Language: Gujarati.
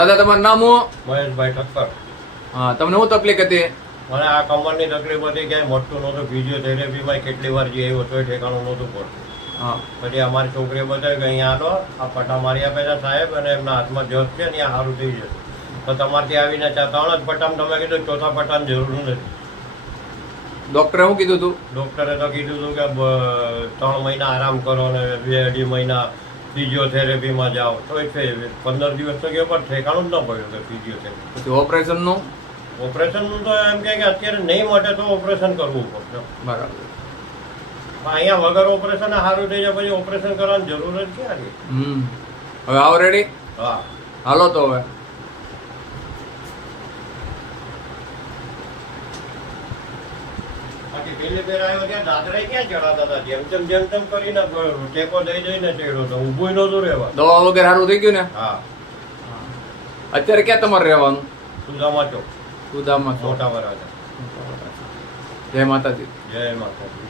દાદા તમારું નામ હું? મહેશભાઈ ઠક્કર. હા, તમને શું તકલીફ હતી? મને આ કમરની તકલીફ હતી, ક્યાંય મળતું નહોતું. ફિઝિયોથેરેપીમાં કેટલી વાર જે આવ્યો તોય ઠેકાણું નહોતું પડતું. હા, પછી અમારી છોકરીએ બતાવ્યું કે અહીંયા આલો, આ પટ્ટા મારી આપે છે સાહેબ, અને એમના હાથમાં જસ છે ને ત્યાં સારું થઈ જશે. તો તમારથી આવીને 3 જ પટ્ટામાં તમે કીધું ચોથા પટ્ટાની જરૂર નથી. ડોક્ટરે શું કીધું હતું? ડૉક્ટરે તો કીધું હતું કે 3 મહિના આરામ કરો ને 2-2.5 મહિના ફિઝિયોથેરેપીમાં જાઓ. તો 15 દિવસ તો ગયો પણ ઠેકાણું જ ન પડ્યું કે ફિઝિયોથેરેપી. પછી ઓપરેશનનું? ઓપરેશનનું તો એમ કે અત્યારે નહીં માટે તો ઓપરેશન કરવું પડશે. બરાબર. અહીંયા વગર ઓપરેશન સારું થઈ જાય પછી ઓપરેશન કરવાની જરૂર જ ક્યાં છે? હવે આવો રેડી? હા. હાલો તો હવે. બાકી પેલી ફેર આવ્યો ત્યાં દાદરા ક્યાં ચડાતા હતા? જેમ તેમ કરીને ટેકો દઈ દઈને ચડ્યો તો, ઊભું નહોતું રહેવા. દવા વગર સારું થઈ ગયું ને? હા. અત્યારે ક્યાં તમારે રહેવાનું? સુદામા ચોક, સુદામા ચોક. મોટા વરાછા. જય માતાજી. જય માતાજી.